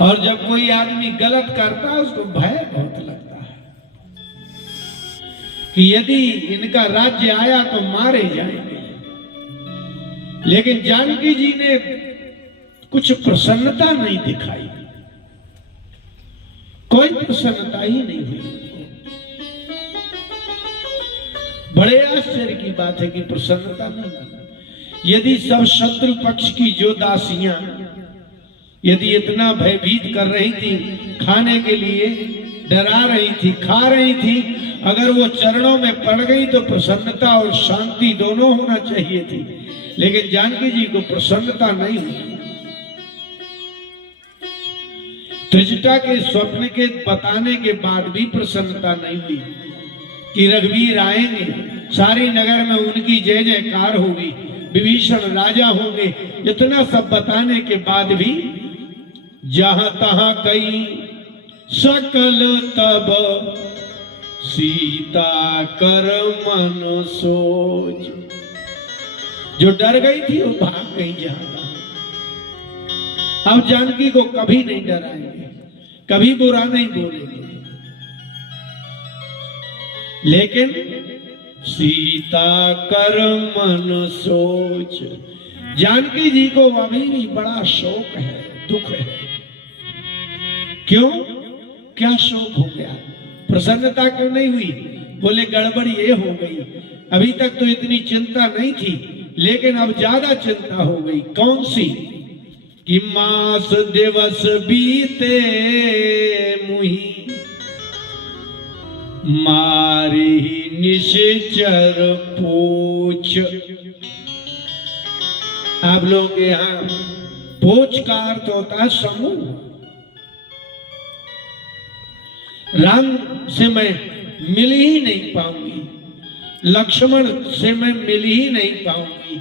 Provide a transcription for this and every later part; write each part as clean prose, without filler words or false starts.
और जब कोई आदमी गलत करता है उसको भय बहुत लगता है कि यदि इनका राज्य आया तो मारे जाएंगे। लेकिन जानकी जी ने कुछ प्रसन्नता नहीं दिखाई, कोई प्रसन्नता ही नहीं हुई। बड़े आश्चर्य की बात है कि प्रसन्नता नहीं। यदि सब शत्रु पक्ष की जो दासियां यदि इतना भयभीत कर रही थी, खाने के लिए डरा रही थी, खा रही थी, अगर वो चरणों में पड़ गई तो प्रसन्नता और शांति दोनों होना चाहिए थी। लेकिन जानकी जी को प्रसन्नता नहीं हुई। त्रिजटा के स्वप्न के बताने के बाद भी प्रसन्नता नहीं हुई कि रघुवीर आएंगे, सारी नगर में उनकी जय जयकार होगी, विभीषण राजा होंगे। इतना सब बताने के बाद भी जहां तहां कई सकल तब सीता कर मन सोच। जो डर गई थी वो भाग गई जहां तहां। अब जानकी को कभी नहीं डराएंगे, कभी बुरा नहीं बोलेंगे। लेकिन सीता कर मन सोच, जानकी जी को अभी भी बड़ा शोक है, दुख है। क्यों? क्या शोक हो गया? प्रसन्नता क्यों नहीं हुई? बोले गड़बड़ ये हो गई, अभी तक तो इतनी चिंता नहीं थी, लेकिन अब ज्यादा चिंता हो गई। कौन सी? कि मास दिवस बीते मुही मारी निश्चर पूछ। आप लोगों के यहाँ पूछ का अर्थ होता है समूह। राम से मैं मिल ही नहीं पाऊंगी, लक्ष्मण से मैं मिल ही नहीं पाऊंगी,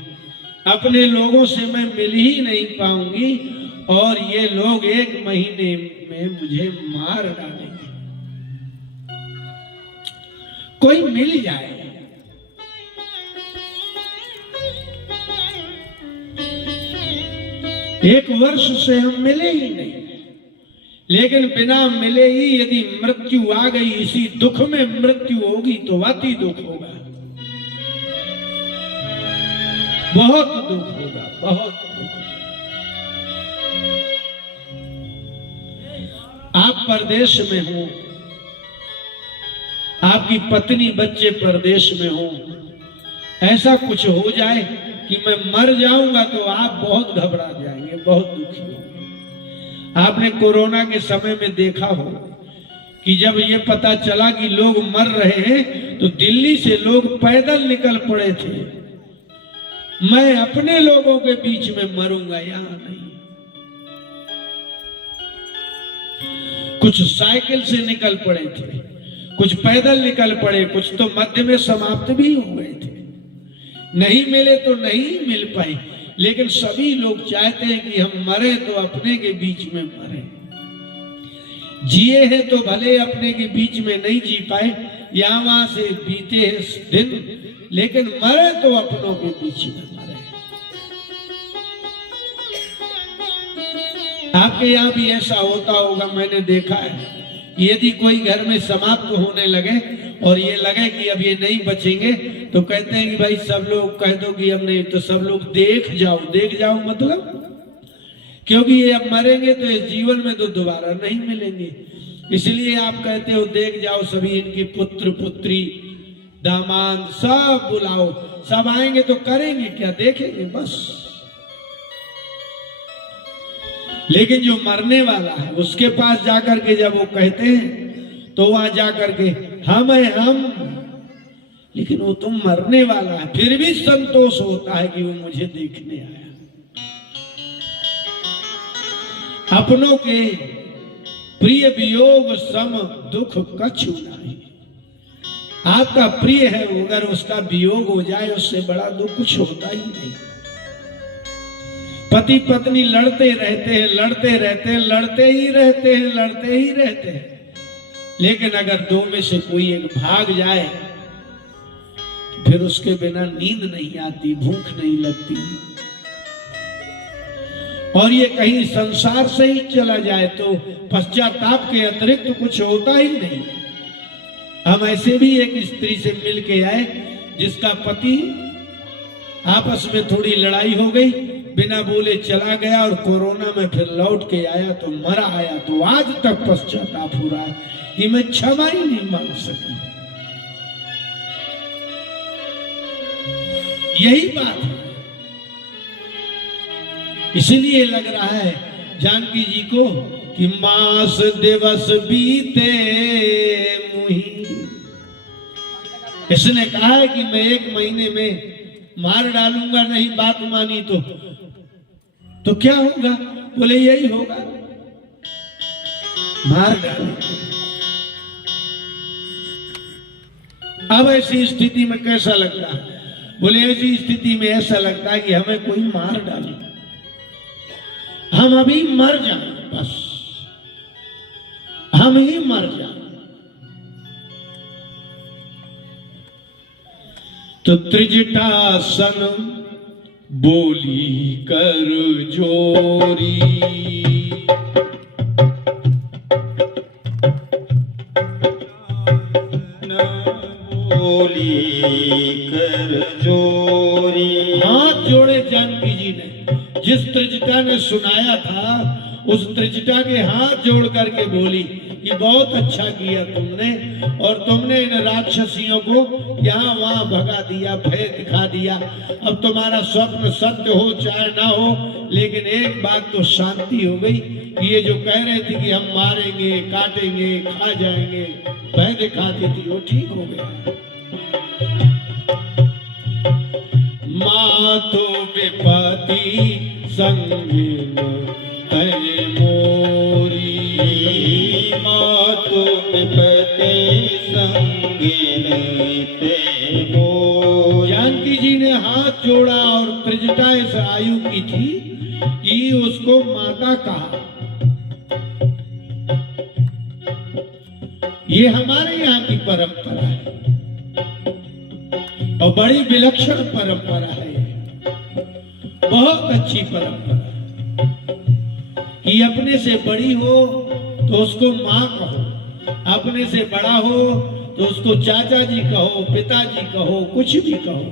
अपने लोगों से मैं मिल ही नहीं पाऊंगी, और ये लोग 1 महीने में मुझे मार डालेंगे। कोई मिल जाए। एक वर्ष से हम मिले ही नहीं, लेकिन बिना मिले ही यदि मृत्यु आ गई, इसी दुख में मृत्यु होगी तो अति दुख होगा, बहुत दुख होगा, बहुत दुख। आप परदेश में हो, आपकी पत्नी बच्चे परदेश में हो, ऐसा कुछ हो जाए कि मैं मर जाऊंगा तो आप बहुत घबरा जाएंगे, बहुत दुखी होंगे। आपने कोरोना के समय में देखा हो कि जब ये पता चला कि लोग मर रहे हैं तो दिल्ली से लोग पैदल निकल पड़े थे। मैं अपने लोगों के बीच में मरूंगा, यहां नहीं। कुछ साइकिल से निकल पड़े थे, कुछ पैदल निकल पड़े, कुछ तो मध्य में समाप्त भी हो गए थे। नहीं मिले तो नहीं मिल पाए, लेकिन सभी लोग चाहते हैं कि हम मरे तो अपने के बीच में मरे। जिए हैं तो भले अपने के बीच में नहीं जी पाए, यहां वहां से बीते हैं दिन, लेकिन मरे तो अपनों के बीच में मरे। आपके यहाँ भी ऐसा होता होगा, मैंने देखा है। यदि कोई घर में समाप्त होने लगे और ये लगे कि अब ये नहीं बचेंगे, तो कहते हैं कि भाई सब लोग कह दो कि अब नहीं, तो सब लोग देख जाओ। देख जाओ मतलब, क्योंकि ये अब मरेंगे तो इस जीवन में तो दोबारा नहीं मिलेंगे, इसलिए आप कहते हो देख जाओ। सभी इनके पुत्र पुत्री दामाद सब बुलाओ, सब आएंगे तो करेंगे क्या? देखेंगे बस। लेकिन जो मरने वाला है उसके पास जाकर के जब वो कहते हैं तो वहां जाकर के हम है हम, लेकिन वो तो मरने वाला है, फिर भी संतोष होता है कि वो मुझे देखने आया। अपनों के प्रिय वियोग सम दुख कछु नहीं। आपका प्रिय है, अगर उसका वियोग हो जाए उससे बड़ा दुख कुछ होता ही नहीं। पति पत्नी लड़ते रहते हैं, लड़ते रहते हैं, लड़ते ही रहते हैं, लड़ते ही रहते हैं, लेकिन अगर दो में से कोई एक भाग जाए फिर उसके बिना नींद नहीं आती, भूख नहीं लगती। और ये कहीं संसार से ही चला जाए तो पश्चाताप के अतिरिक्त तो कुछ होता ही नहीं। हम ऐसे भी एक स्त्री से मिल के आए जिसका पति आपस में थोड़ी लड़ाई हो गई, बिना बोले चला गया और कोरोना में फिर लौट के आया तो मरा आया, तो आज तक पश्चाताप हो रहा है कि मैं क्षमा ही नहीं मांग सकी। यही बात है, इसलिए लग रहा है जानकी जी को कि मास दिवस बीते मुही। इसने कहा है कि मैं 1 महीने में मार डालूंगा, नहीं बात मानी तो क्या होगा? बोले यही होगा, मार डालेंगे। अब ऐसी स्थिति में कैसा लगता है? बोले ऐसी स्थिति में ऐसा लगता है कि हमें कोई मार डाले, हम अभी मर जाए, बस हम ही मर जाए। तो त्रिजटासन बोली कर जोरी, बोली कर जोरी। हाथ जोड़े जानकी जी ने। जिस त्रिजटा ने सुनाया था उस त्रिजटा के हाथ जोड़ करके बोली कि बहुत अच्छा किया तुमने, और तुमने इन राक्षसियों को यहाँ वहां भगा दिया, भय दिखा दिया। अब तुम्हारा स्वप्न सत्य हो चाहे ना हो, लेकिन एक बात तो शांति हो गई कि ये जो कह रहे थे कि हम मारेंगे, काटेंगे, खा जाएंगे, भय दिखाती थी, वो ठीक हो गया। मातो विपत्ति संगीन तय मोरी, मातो विपत्ति संगीन तय मोरी। जानकी जी ने हाथ जोड़ा और त्रिजटा इस आयु की थी कि उसको माता कहा। ये हमारे यहाँ की परंपरा है और बड़ी विलक्षण परंपरा है, बहुत अच्छी परंपरा कि अपने से बड़ी हो तो उसको माँ कहो, अपने से बड़ा हो तो उसको चाचा जी कहो, पिताजी कहो, कुछ भी कहो।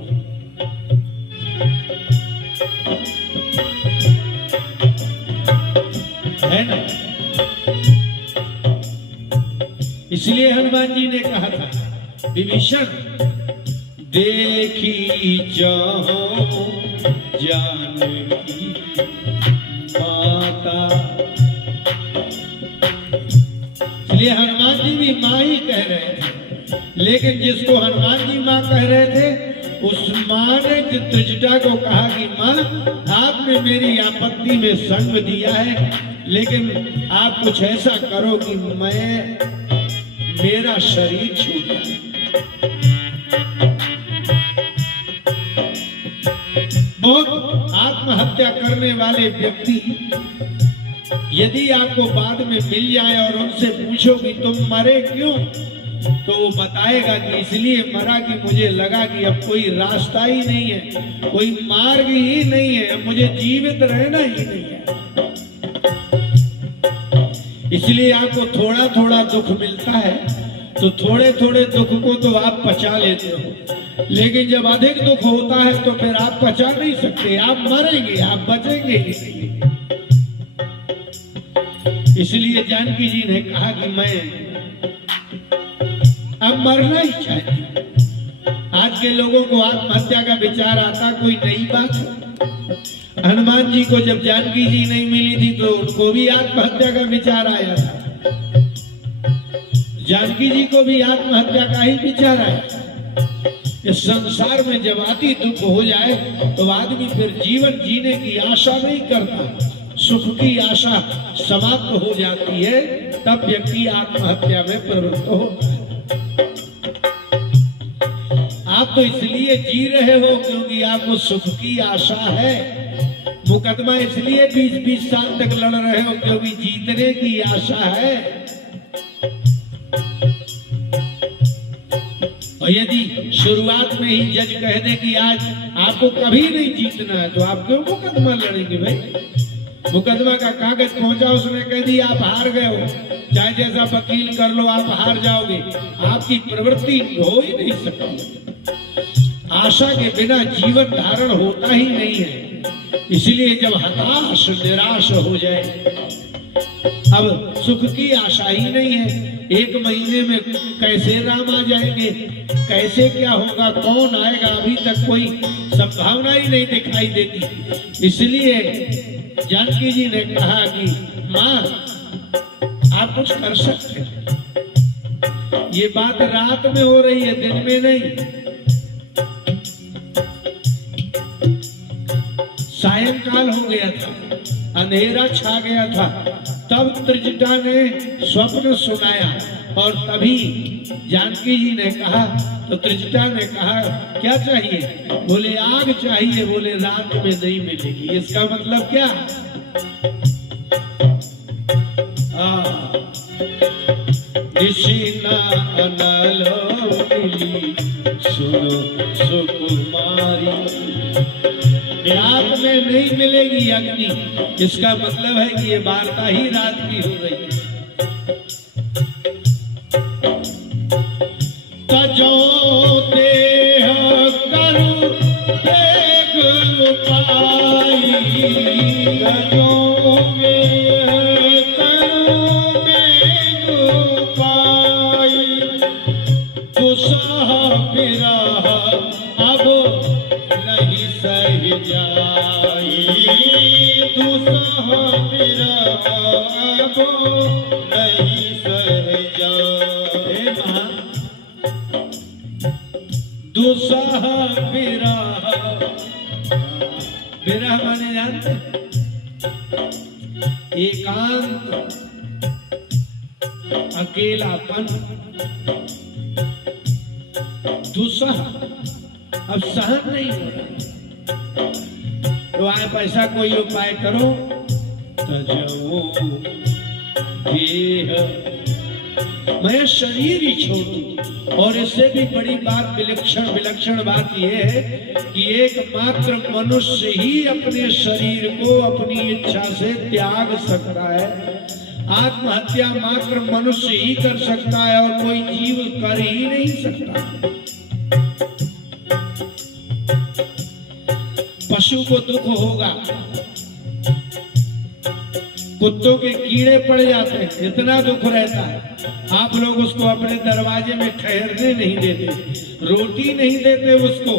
है ना? इसलिए हनुमान जी ने कहा था, विभीषण देखी चाहो जानकी माता। इसलिए हनुमान जी भी माँ ही कह रहे थे, लेकिन जिसको हनुमान जी माँ कह रहे थे उस माँ ने त्रिजटा को कहा कि माँ आपने मेरी आपत्ति में संग दिया है, लेकिन आप कुछ ऐसा करो कि मेरा शरीर छूट जाए। बहुत आत्महत्या करने वाले व्यक्ति यदि आपको बाद में मिल जाए और उनसे पूछो कि तुम मरे क्यों, तो वो बताएगा कि इसलिए मरा कि मुझे लगा कि अब कोई रास्ता ही नहीं है, कोई मार्ग ही नहीं है, अब मुझे जीवित रहना ही नहीं है। इसलिए आपको थोड़ा थोड़ा दुख मिलता है तो थोड़े थोड़े दुख को तो आप पचा लेते हो, लेकिन जब अधिक दुख होता है तो फिर आप पचा नहीं सकते, आप मरेंगे, आप बचेंगे ही नहीं। इसलिए जानकी जी ने कहा कि मैं अब मरना ही चाहती हूं। आज के लोगों को आत्महत्या का विचार आता कोई नई बात है। हनुमान जी को जब जानकी जी नहीं मिली थी तो उनको भी आत्महत्या का विचार आया था, जानकी जी को भी आत्महत्या का ही विचार आया। इस संसार में जब अति दुख हो जाए तो आदमी फिर जीवन जीने की आशा नहीं करता, सुख की आशा समाप्त हो जाती है, तब व्यक्ति आत्महत्या में प्रवृत्त होता है। आप तो इसलिए जी रहे हो क्योंकि आपको सुख की आशा है, मुकदमा इसलिए 20-20 साल तक लड़ रहे हो क्योंकि जीतने की आशा है। और यदि शुरुआत में ही जज कह दे कि आज आपको कभी नहीं जीतना है तो आप क्यों मुकदमा लड़ेंगे भाई? मुकदमा का कागज पहुंचा, उसने कह दिया आप हार गए हो, चाहे जैसा वकील कर लो आप हार जाओगे, आपकी प्रवृत्ति हो ही नहीं सकती। आशा के बिना जीवन धारण होता ही नहीं है। इसलिए जब हताश निराश हो जाए, अब सुख की आशा ही नहीं है, एक महीने में कैसे राम आ जाएंगे, कैसे क्या होगा, कौन आएगा, अभी तक कोई संभावना ही नहीं दिखाई देती। इसलिए जानकी जी ने कहा कि माँ आप कुछ कर सकते हैं, ये बात रात में हो रही है, दिन में नहीं। सायंकाल हो गया था, अंधेरा छा गया था, तब त्रिजटा ने स्वप्न सुनाया और तभी जानकी जी ने कहा, तो त्रिजटा ने कहा क्या चाहिए? बोले आग चाहिए। बोले रात में नहीं मिलेगी। इसका मतलब क्या? निशिना अनल मिली सुनो सुकुमारी, रात में नहीं मिलेगी अग्नि। इसका मतलब है कि ये वार्ता ही रात की हो रही है। तजो देह करु देख उपाई, तजो देह करु देख उपाई, दुसह बिरह अब नहीं सह जाई, दुसह बिरह अब नहीं सह जाई। दुसह बिरह, बिरह माने जानते, एकांत, अकेलापन। दुसह अब सहन नहीं हो रहा, तो आए पैसा कोई उपाय करो। तजो देह, मैं शरीर ही छोड़ दूं। और इससे भी बड़ी बात, विलक्षण बात यह है कि एकमात्र मनुष्य ही अपने शरीर को अपनी इच्छा से त्याग सकता है। आत्महत्या मात्र मनुष्य ही कर सकता है और कोई जीव कर ही नहीं सकता। पशु को दुख होगा, कुत्तों के कीड़े पड़ जाते हैं, इतना दुख रहता है, आप लोग उसको अपने दरवाजे में ठहरने नहीं देते, रोटी नहीं देते, उसको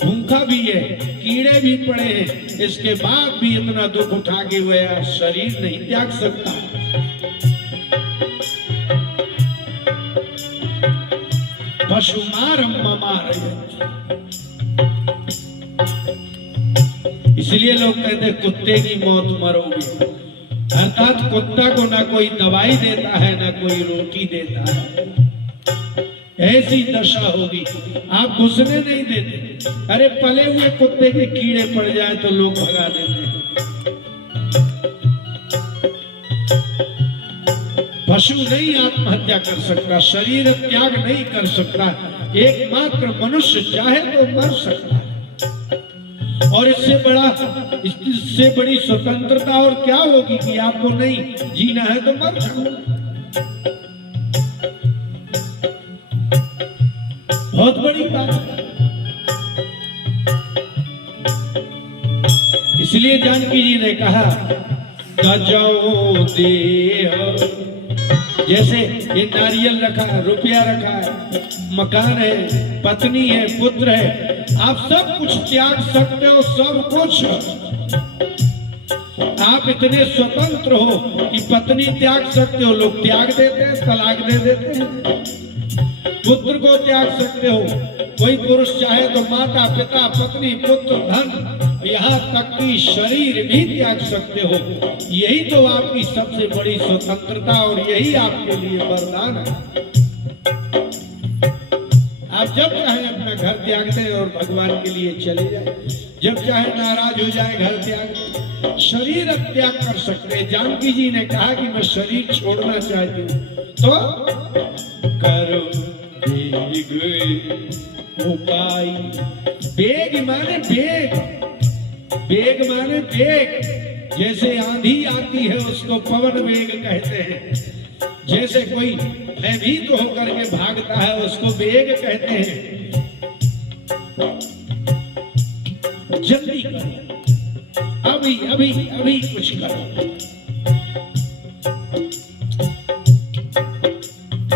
भूखा भी है, कीड़े भी पड़े हैं, इसके बाद भी इतना दुख उठा के वह शरीर नहीं त्याग सकता। पशुमारम ममार, इसलिए लोग कहते हैं कुत्ते की मौत मरोगे, अर्थात कुत्ता को ना कोई दवाई देता है ना कोई रोटी देता है। ऐसी दशा होगी, आप घुसने नहीं देते। अरे पले हुए कुत्ते के कीड़े पड़ जाए तो लोग भगा देते हैं। पशु नहीं आत्महत्या कर सकता, शरीर त्याग नहीं कर सकता, एकमात्र मनुष्य चाहे तो मर सकता है। और इससे बड़ी स्वतंत्रता और क्या होगी कि आपको नहीं जीना है तो मर जाओ। बहुत बड़ी बात है। इसलिए जानकी जी ने कहा तजो देह, जैसे ये नारियल रखा है, रुपया रखा है, मकान है, पत्नी है, पुत्र है, आप सब कुछ त्याग सकते हो, सब कुछ। आप इतने स्वतंत्र हो कि पत्नी त्याग सकते हो, लोग त्याग देते हैं, तलाक दे देते हैं। पुत्र को त्याग सकते हो, कोई पुरुष चाहे तो माता पिता पत्नी पुत्र धन, यहाँ तक कि शरीर भी त्याग सकते हो। यही तो आपकी सबसे बड़ी स्वतंत्रता और यही आपके लिए वरदान है। आप जब चाहे अपना घर त्याग दें और भगवान के लिए चले जाए, जब चाहे नाराज हो जाए घर त्याग दें, शरीर त्याग कर सकते हैं। जानकी जी ने कहा कि मैं शरीर छोड़ना चाहती हूँ, तो करो बेग उपाय। बेग माने बेग, बेग माने बेग, जैसे आंधी आती है उसको पवन वेग कहते हैं, जैसे कोई भयभीत होकर के भागता है उसको वेग कहते हैं। जल्दी करो, अभी अभी अभी कुछ करो।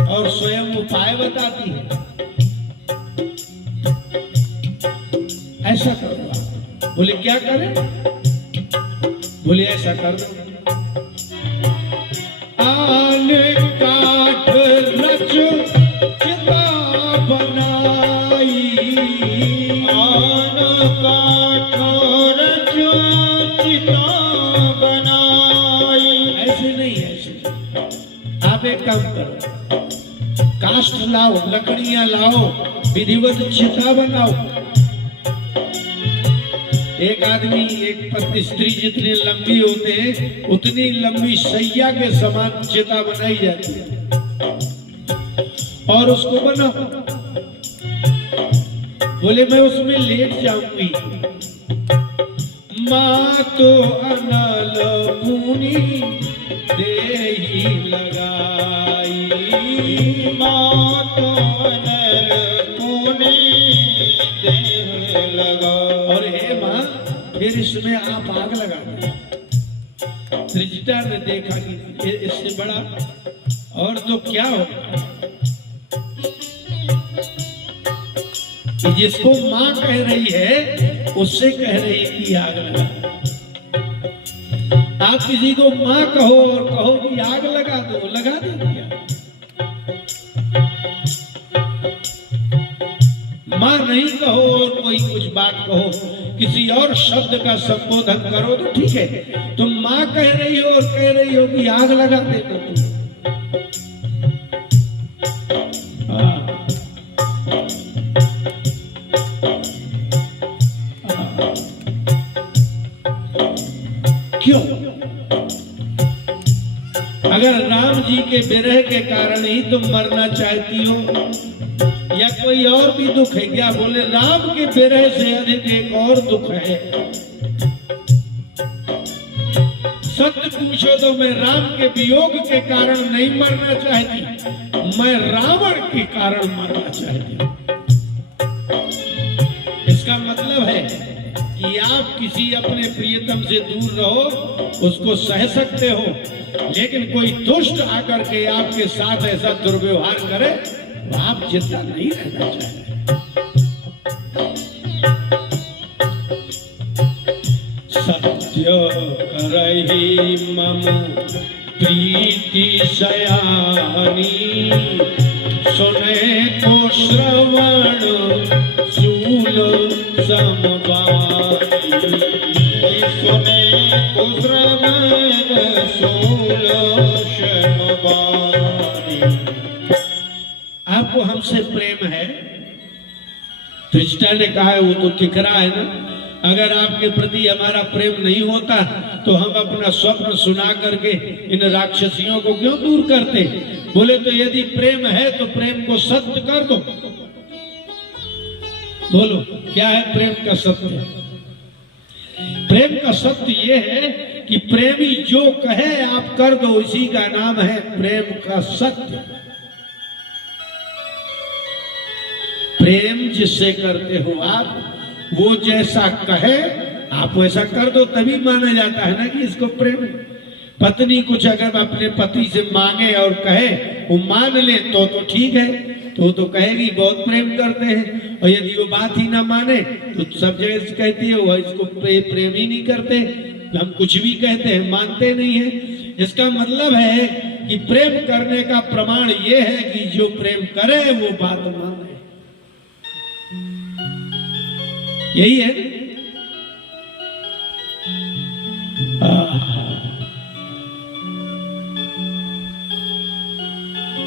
और स्वयं उपाय बताती है, ऐसा करो आप। बोले क्या करें? बोले ऐसा कर दो, आन काठ रच चिता बनाई, आन काठ रच चिता बनाई। ऐसे नहीं, ऐसे आप एक काम करो, काष्ठ लाओ, लकड़ियां लाओ, विधिवत चिता बनाओ। एक आदमी एक पत्नी स्त्री जितनी लंबी होते हैं उतनी लंबी सैया के समान चिता बनाई जाती है और उसको बनाओ। बोले मैं उसमें लेट जाऊंगी। माँ तो अनल पूनी देही लगाई, माँ तो अनल पूनी देह लगाई। और हे माँ फिर इसमें आप आग लगा दो। त्रिजटा ने देखा कि इससे बड़ा और तो क्या होगा, कि जिसको माँ कह रही है उससे कह रही है कि आग लगा। आप किसी को माँ कहो और कहो कि आग लगा दो, लगा देंगे। माँ नहीं कहो और कोई कुछ बात कहो, किसी और शब्द का संबोधन करो तो ठीक है। तुम माँ कह रही हो और कह रही हो कि आग लगा दे तो क्यों? अगर राम जी के विरह के कारण ही तुम मरना चाहती हो या कोई और भी दुख है क्या? बोले राम के विरह से अधिक एक और दुख है। सत्य पूछो तो मैं राम के वियोग के कारण नहीं मरना चाहती, मैं रावण के कारण मरना चाहती हूं। इसका मतलब है कि आप किसी अपने प्रियतम से दूर रहो, उसको सह सकते हो, लेकिन कोई दुष्ट आकर के आपके साथ ऐसा दुर्व्यवहार करे आप जितना नहीं रहना चाहे। सत्य करहि मम प्रीति सयानी, सुने को श्रवण शूल समवानी, सुने को श्रवण शूल समवानी। आपको हमसे प्रेम है, त्रिजटा ने कहा है वो तो दिख रहा है ना। अगर आपके प्रति हमारा प्रेम नहीं होता तो हम अपना स्वप्न सुना करके इन राक्षसियों को क्यों दूर करते? बोले तो यदि प्रेम है तो प्रेम को सत्य कर दो। बोलो क्या है प्रेम का सत्य? प्रेम का सत्य ये है कि प्रेमी जो कहे आप कर दो, इसी का नाम है प्रेम का सत्य। प्रेम जिससे करते हो आप, वो जैसा कहे आप वैसा कर दो, तभी माना जाता है ना कि इसको प्रेम। पत्नी कुछ अगर अपने पति से मांगे और कहे वो मान ले तो ठीक है, तो कहेगी बहुत प्रेम करते हैं। और यदि वो बात ही ना माने तो सब जगह कहती है वो इसको प्रेम ही नहीं करते, हम कुछ भी कहते हैं मानते नहीं है। इसका मतलब है कि प्रेम करने का प्रमाण ये है कि जो प्रेम करे वो बात माने, यही है।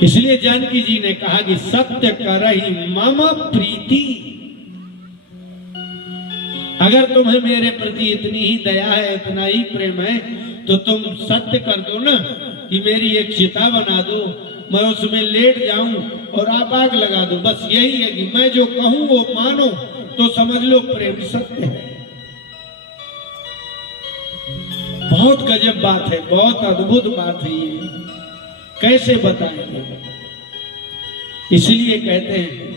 इसलिए जानकी जी ने कहा कि सत्य करहि मम प्रीति। अगर तुम्हें मेरे प्रति इतनी ही दया है, इतना ही प्रेम है, तो तुम सत्य कर दो ना कि मेरी एक चिता बना दो, मैं उसमें लेट जाऊं और आप आग लगा दो। बस यही है कि मैं जो कहूं वो मानो, तो समझ लो प्रेम सत्य है। बहुत गजब बात है, बहुत अद्भुत बात है ये, कैसे बताएंगे। इसलिए कहते हैं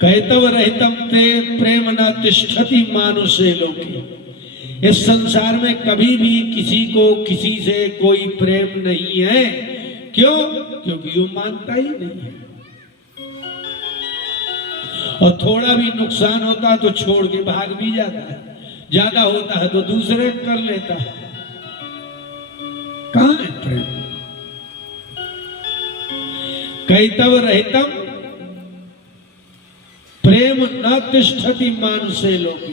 कहतव रहितम ते प्रेम न तिष्ठति मानुषे लोके। इस संसार में कभी भी किसी को किसी से कोई प्रेम नहीं है। क्यों? क्योंकि वो मानता ही नहीं है, और थोड़ा भी नुकसान होता तो छोड़ के भाग भी जाता है, ज्यादा होता है तो दूसरे कर लेता है। कहां है प्रेम? कैतव रहितम प्रेम न तिष्ठति मानुषे लोके।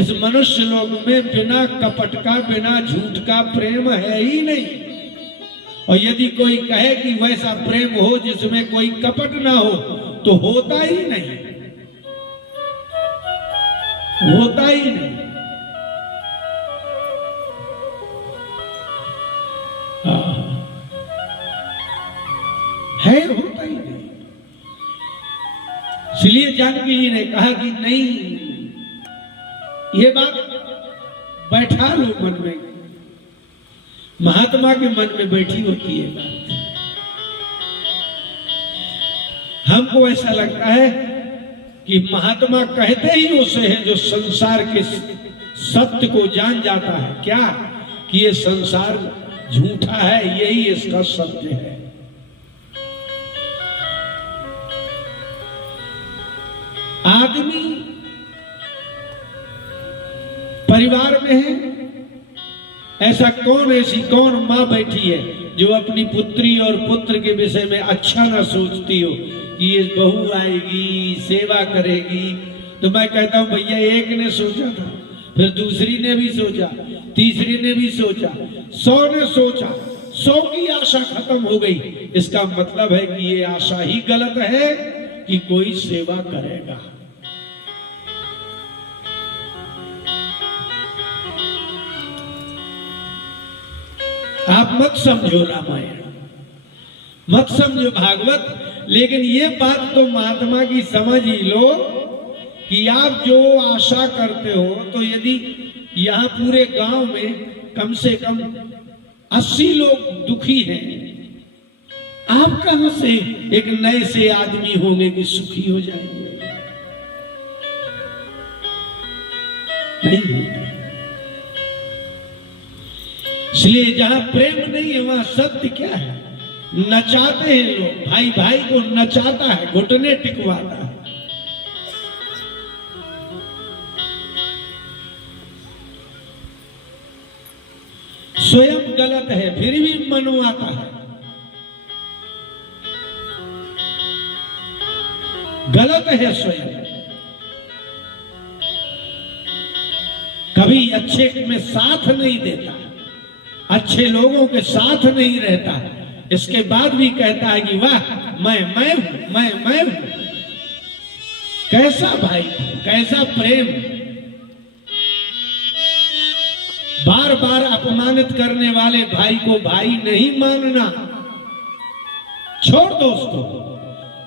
इस मनुष्य लोक में बिना कपट का, बिना झूठ का प्रेम है ही नहीं। और यदि कोई कहे कि वैसा प्रेम हो जिसमें कोई कपट ना हो, तो होता ही नहीं, होता ही नहीं। है, होता ही नहीं। इसलिए जानकी जी ने कहा कि नहीं, ये बात बैठा लो मन में। महात्मा के मन में बैठी होती है बात। हमको ऐसा लगता है कि महात्मा कहते ही उसे हैं जो संसार के सत्य को जान जाता है। क्या? कि ये संसार झूठा है, यही इसका सत्य है। आदमी परिवार में है, ऐसा कौन, ऐसी कौन मां बैठी है जो अपनी पुत्री और पुत्र के विषय में अच्छा ना सोचती हो कि ये बहू आएगी, सेवा करेगी। तो मैं कहता हूं भैया, एक ने सोचा था, फिर दूसरी ने भी सोचा, तीसरी ने भी सोचा, 100 ने सोचा, 100 की आशा खत्म हो गई। इसका मतलब है कि ये आशा ही गलत है कि कोई सेवा करेगा। आप मत समझो रामायण, मत समझो भागवत, लेकिन ये बात तो महात्मा की समझ ही लो कि आप जो आशा करते हो, तो यदि यहाँ पूरे गांव में कम से कम 80 लोग दुखी हैं, आप कहां से एक नए से आदमी होंगे कि सुखी हो जाएंगे? नहीं। इसलिए जहां प्रेम नहीं है वहां सत्य क्या है? नचाते हैं लोग, भाई भाई को नचाता है, घुटने टिकवाता है। स्वयं गलत है फिर भी मनवाता है। गलत है स्वयं, कभी अच्छे में साथ नहीं देता, अच्छे लोगों के साथ नहीं रहता, इसके बाद भी कहता है कि वाह मैं हूं। कैसा भाई, कैसा प्रेम! बार बार अपमानित करने वाले भाई को भाई नहीं मानना, छोड़ दो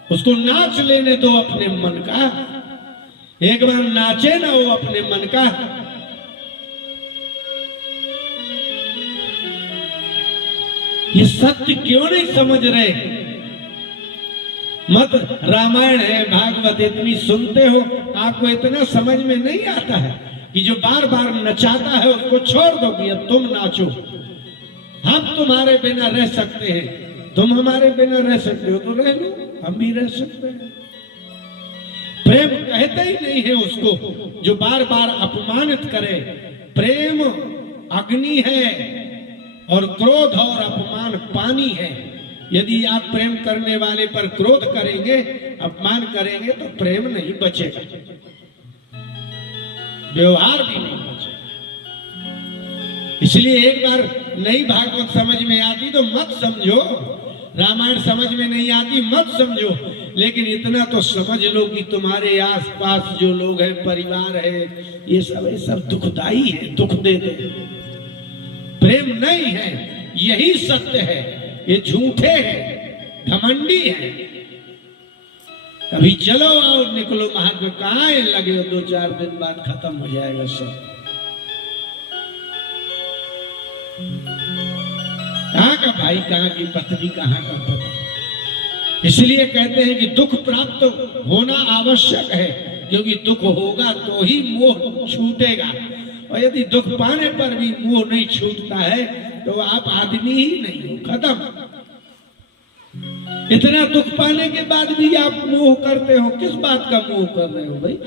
उसको नाच लेने दो अपने मन का। एक बार नाचे ना वो अपने मन का। ये सत्य क्यों नहीं समझ रहे? मत रामायण है, भागवत इतनी सुनते हो, आपको इतना समझ में नहीं आता है कि जो बार बार नचाता है उसको छोड़ दो कि अब तुम नाचो, हम तुम्हारे बिना रह सकते हैं, तुम हमारे बिना रह सकते हो तो रह लो, हम भी रह सकते हैं। प्रेम कहते ही नहीं है उसको जो बार बार अपमानित करे। प्रेम अग्नि है और क्रोध और अपमान पानी है। यदि आप प्रेम करने वाले पर क्रोध करेंगे, अपमान करेंगे, तो प्रेम नहीं बचेगा, व्यवहार भी नहीं बचेगा। इसलिए एक बार नई भागवत समझ में आती तो मत समझो, रामायण समझ में नहीं आती मत समझो, लेकिन इतना तो समझ लो कि तुम्हारे आसपास जो लोग हैं, परिवार है, ये सब दुखदाई है, दुख देते हैं। प्रेम नहीं है, यही सत्य है। ये झूठे हैं, घमंडी हैं। कभी चलो आओ निकलो महात्मा, कहां है? लगे हो 2-4 दिन बाद खत्म हो जाएगा सब। कहाँ का भाई, कहाँ की पत्नी, कहाँ का पति। इसलिए कहते हैं कि दुख प्राप्त होना आवश्यक है, क्योंकि दुख होगा तो ही मोह छूटेगा, और यदि दुख पाने पर भी मोह नहीं छूटता है तो आप आदमी ही नहीं हो, खत्म। इतना दुख पाने के बाद भी आप मोह करते हो, किस बात का मोह कर रहे हो भाई?